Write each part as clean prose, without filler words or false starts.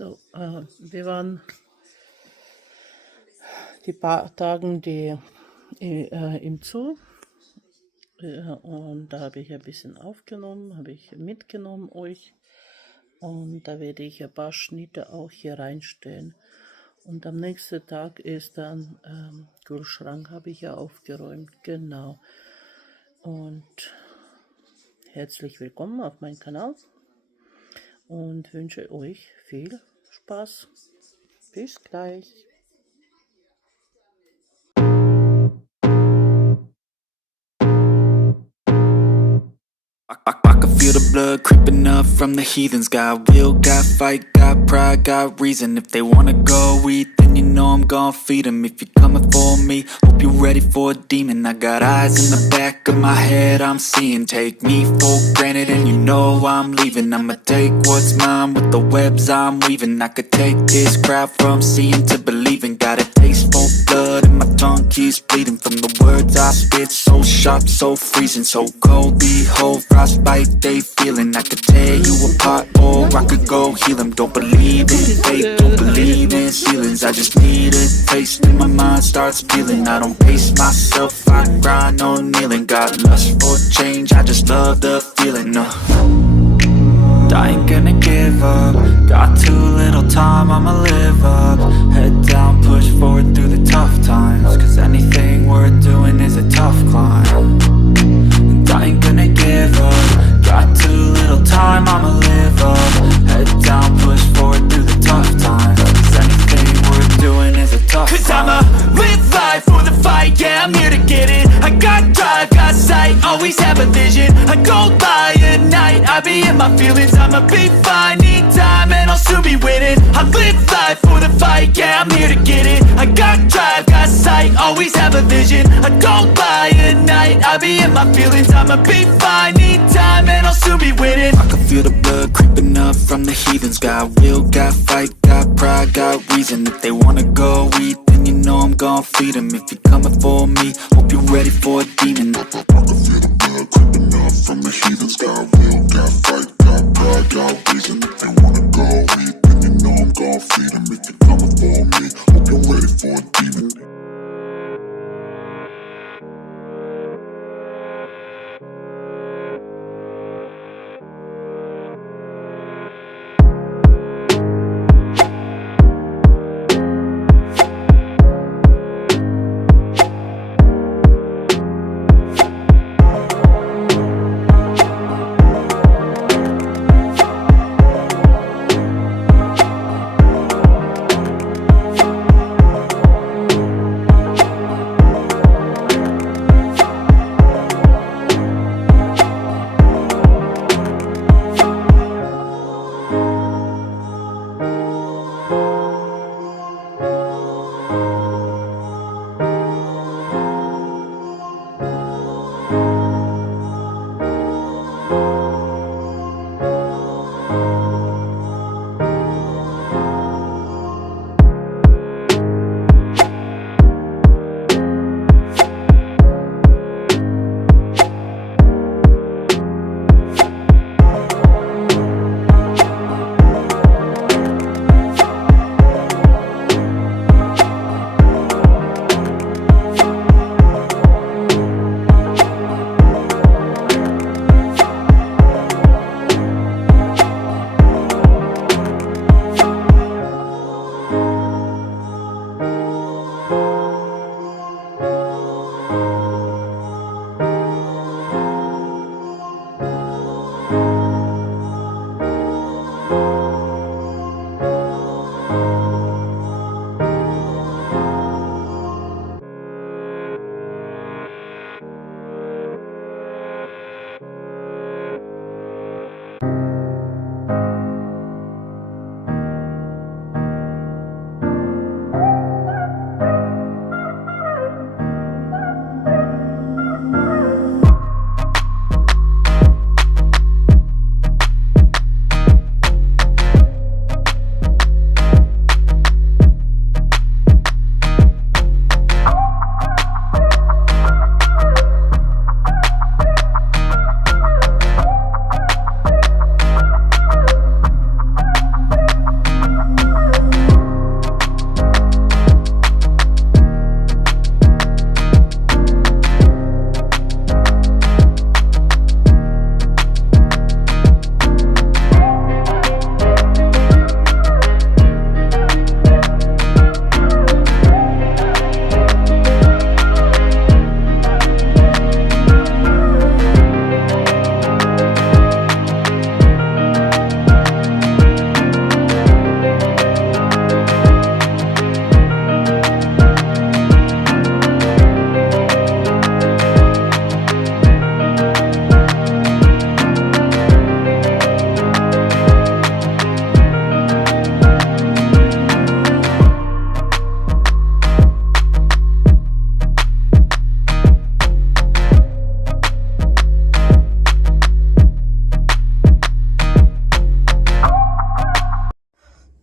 Wir waren die paar Tagen im Zoo und da habe ich ein bisschen aufgenommen, habe ich mitgenommen euch und da werde ich ein paar Schnitte auch hier reinstellen. Und am nächsten Tag ist dann Kühlschrank habe ich ja aufgeräumt, genau. Und herzlich willkommen auf meinem Kanal und wünsche euch viel Spaß. Bis gleich. I can feel the blood creeping up from the heathens. Got will, got fight, got pride, got reason. If they wanna go eat, then you know I'm gon' feed them. If you're coming for me, hope you're ready for a demon. I got eyes in the back of my head, I'm seeing. Take me for granted and you know I'm leaving. I'ma take what's mine with the webs I'm weaving. I could take this crowd from seeing to believing. Got a taste for blood and my tongue keeps bleeding. From the words I spit, so sharp, so freezing. So cold, behold, frostbite they feeling. I could tear you apart or I could go heal them. Don't believe in fate, don't believe in ceilings. I just need a taste and my mind starts peeling. I don't pace myself, I grind on kneeling. Got lust for change, I just love the feeling. I ain't gonna give up. Got too little time, I'ma live up. Head down, push forward through the tough times. Cause anything worth doing is a tough climb. And I ain't gonna give up. Got too little time, I'ma live up. Head down, push forward through the tough times. Cause anything worth doing is a tough climb. Cause I'ma live life for the fight, yeah, I'm here to get it. I got drive, got sight, always have a vision. I go by at night, I be in my feelings. I'ma be fine, need time, and I'll soon be winning. I live life for the fight, yeah, I'm here to get it. I got drive, got sight, always have a vision. I go by at night, I be in my feelings. I'ma be fine, need time, and I'll soon be winning. I can feel the blood creeping up from the heathens. Got will, got fight, got pride, got reason. If they wanna go eat, then you know I'm gon' feed them. If you're coming for me, hope you're ready for a demon. I can feel the blood creeping up from the heathens. Got will, got fight, got pride, got reason. If they wanna go eat, then you know I'm gon' feed them. If you're coming for me, hope you're ready for a demon.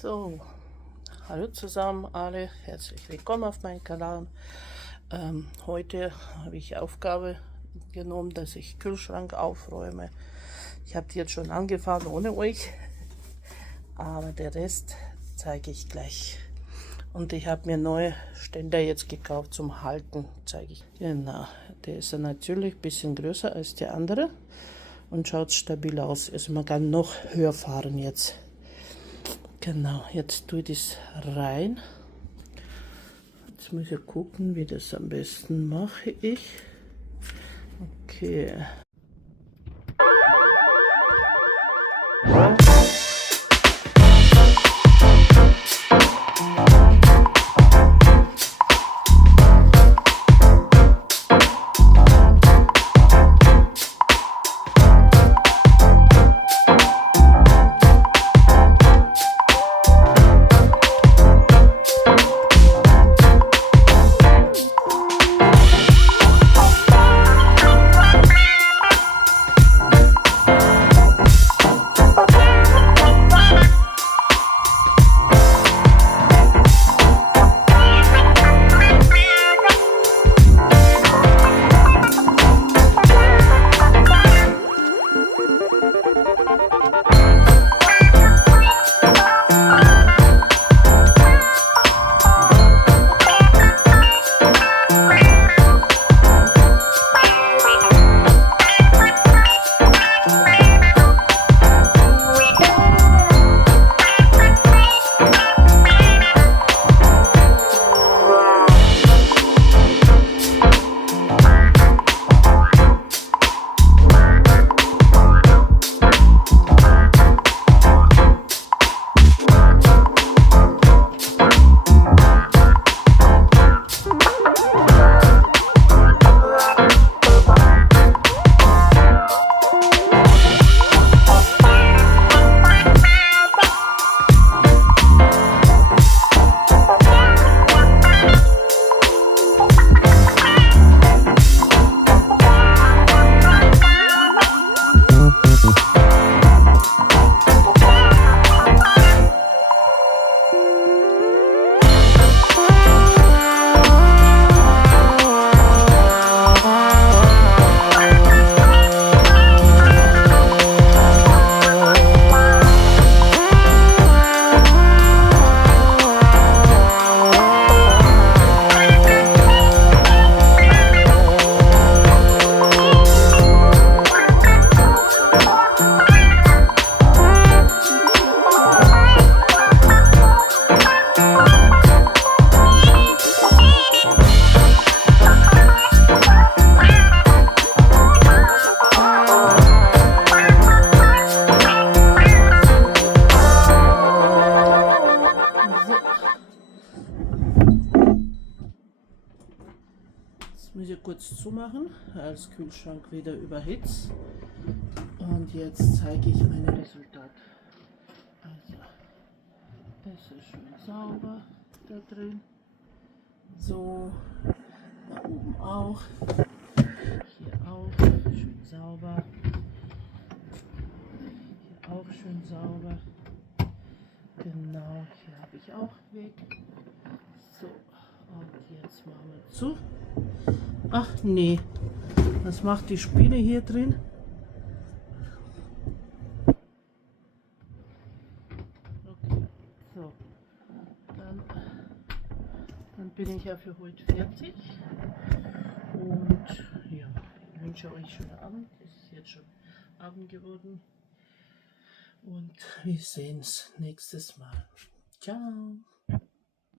So, hallo zusammen alle, herzlich willkommen auf meinem Kanal. Heute habe ich Aufgabe genommen, dass ich Kühlschrank aufräume. Ich habe jetzt schon angefangen ohne euch, aber der Rest zeige ich gleich. Und ich habe mir neue Ständer jetzt gekauft zum Halten, zeige ich. Genau, der ist ja natürlich ein bisschen größer als der andere und schaut stabil aus. Also man kann noch höher fahren jetzt. Genau, jetzt tue ich das rein. Jetzt muss ich gucken, wie das am besten mache ich. Okay. Jetzt muss ich kurz zumachen, als Kühlschrank wieder überhitzt. Und jetzt zeige ich mein Resultat. Also, das ist schön sauber da drin. So, da oben auch. Hier auch schön sauber. Hier auch schön sauber. Genau, hier habe ich auch weg. So, und jetzt machen wir zu. Ach nee, was macht die Spinne hier drin? Okay, so, dann bin ich ja für heute fertig. Und ja, ich wünsche euch schönen Abend. Es ist jetzt schon Abend geworden. Und wir sehen uns nächstes Mal. Ciao.